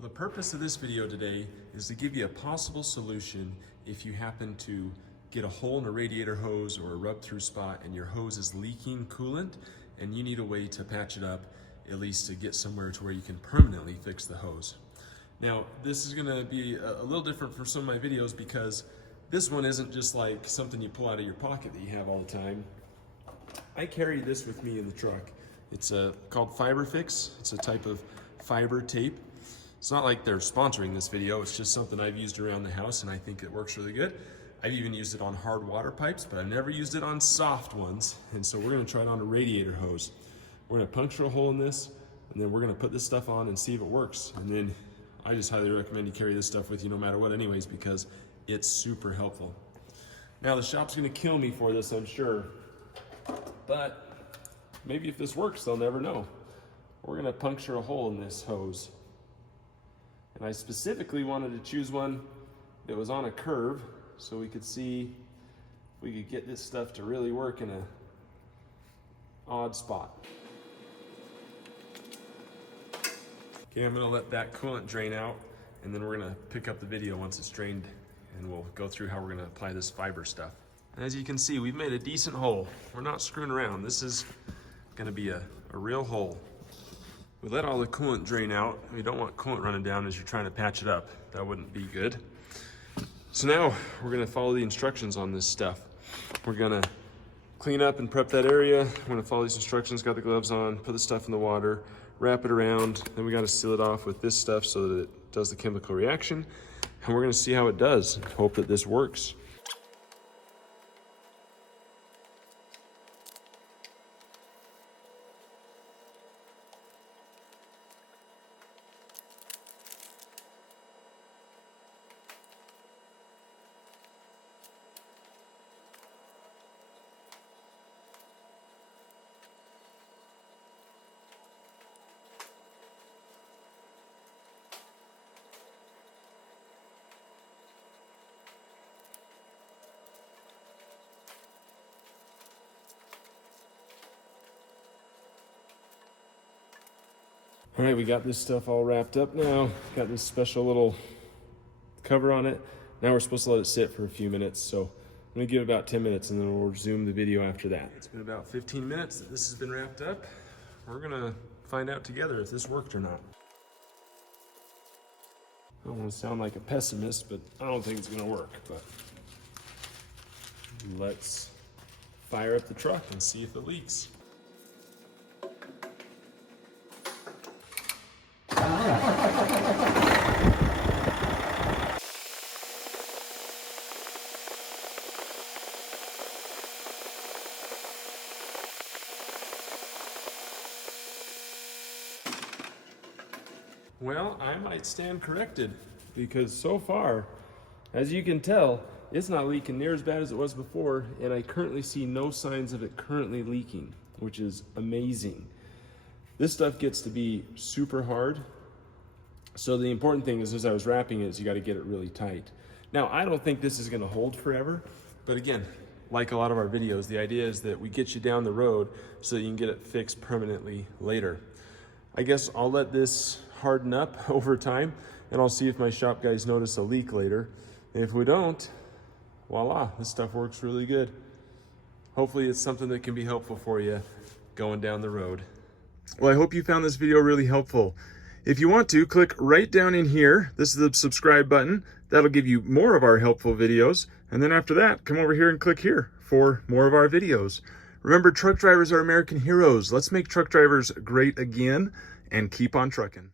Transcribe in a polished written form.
The purpose of this video today is to give you a possible solution if you happen to get a hole in a radiator hose or a rub-through spot and your hose is leaking coolant and you need a way to patch it up, at least to get somewhere to where you can permanently fix the hose. Now, this is gonna be a little different from some of my videos because this one isn't just like something you pull out of your pocket that you have all the time. I carry this with me in the truck. It's called Fiber Fix. It's a type of fiber tape. It's not like they're sponsoring this video, it's just something I've used around the house and I think it works really good. I've even used it on hard water pipes, but I've never used it on soft ones. And so we're gonna try it on a radiator hose. We're gonna puncture a hole in this, and then we're gonna put this stuff on and see if it works. And then I just highly recommend you carry this stuff with you no matter what anyways, because it's super helpful. Now the shop's gonna kill me for this, I'm sure, but maybe if this works, they'll never know. We're gonna puncture a hole in this hose. And I specifically wanted to choose one that was on a curve so we could see if we could get this stuff to really work in a odd spot. Okay, I'm gonna let that coolant drain out and then we're gonna pick up the video once it's drained and we'll go through how we're gonna apply this fiber stuff. And as you can see, we've made a decent hole. We're not screwing around. This is gonna be a real hole. We let all the coolant drain out. We don't want coolant running down as you're trying to patch it up. That wouldn't be good. So now we're gonna follow the instructions on this stuff. We're gonna clean up and prep that area. We're gonna follow these instructions, got the gloves on, put the stuff in the water, wrap it around, then we gotta seal it off with this stuff so that it does the chemical reaction. And we're gonna see how it does. Hope that this works. All right, we got this stuff all wrapped up now. Got this special little cover on it. Now we're supposed to let it sit for a few minutes. So I'm gonna give it about 10 minutes and then we'll resume the video after that. It's been about 15 minutes that this has been wrapped up. We're gonna find out together if this worked or not. I don't wanna sound like a pessimist, but I don't think it's gonna work, but let's fire up the truck and see if it leaks. Well, I might stand corrected because so far, as you can tell, it's not leaking near as bad as it was before, and I currently see no signs of it currently leaking, which is amazing. This stuff gets to be super hard. So the important thing is, as I was wrapping it, is you got to get it really tight. Now, I don't think this is going to hold forever, but again, like a lot of our videos, the idea is that we get you down the road so that you can get it fixed permanently later. I guess I'll let this harden up over time and I'll see if my shop guys notice a leak later. If we don't, voila, this stuff works really good. Hopefully it's something that can be helpful for you going down the road. Well, I hope you found this video really helpful. If you want to, click right down in here. This is the subscribe button. That'll give you more of our helpful videos. And then after that, come over here and click here for more of our videos. Remember, truck drivers are American heroes. Let's make truck drivers great again and keep on trucking.